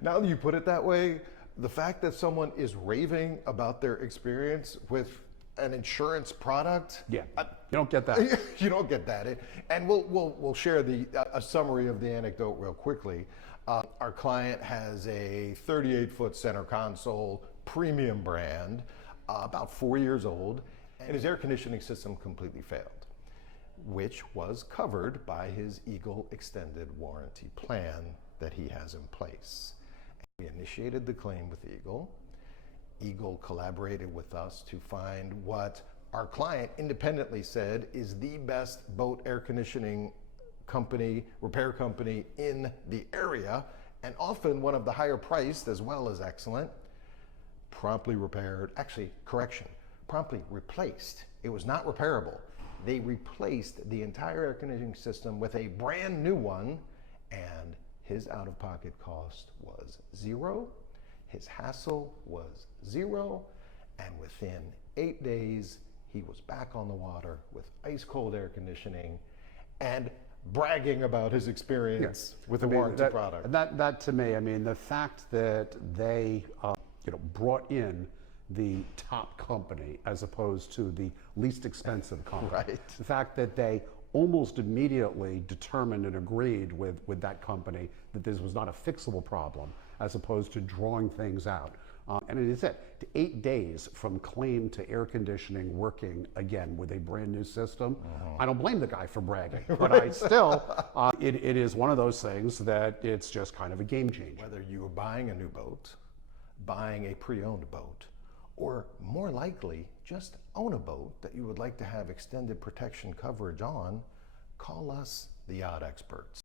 Now that you put it that way, the fact that someone is raving about their experience with an insurance product, Yeah, you don't get that. you don't get that. And we'll share a summary of the anecdote real quickly. Our client has a 38-foot center console premium brand, about 4 years old, and his air conditioning system completely failed, which was covered by his Eagle extended warranty plan that he has in place. We initiated the claim with Eagle. Eagle collaborated with us to find what our client independently said is the best boat air conditioning company, repair company in the area, and often one of the higher priced as well as excellent. Promptly repaired, actually, correction, promptly replaced. It was not repairable. They replaced the entire air conditioning system with a brand new one, and his out-of-pocket cost was zero. His hassle was zero, and within 8 days, he was back on the water with ice cold air conditioning and bragging about his experience with the warranty product. That to me, I mean, the fact that they brought in the top company as opposed to the least expensive company. Right. The fact that they almost immediately determined and agreed with that company that this was not a fixable problem as opposed to drawing things out. And it is it. 8 days from claim to air conditioning working again with a brand new system. I don't blame the guy for bragging, but I still, it is one of those things that it's just kind of a game changer. Whether you are buying a new boat, buying a pre-owned boat, or more likely, just own a boat that you would like to have extended protection coverage on, call us, the Yacht Experts.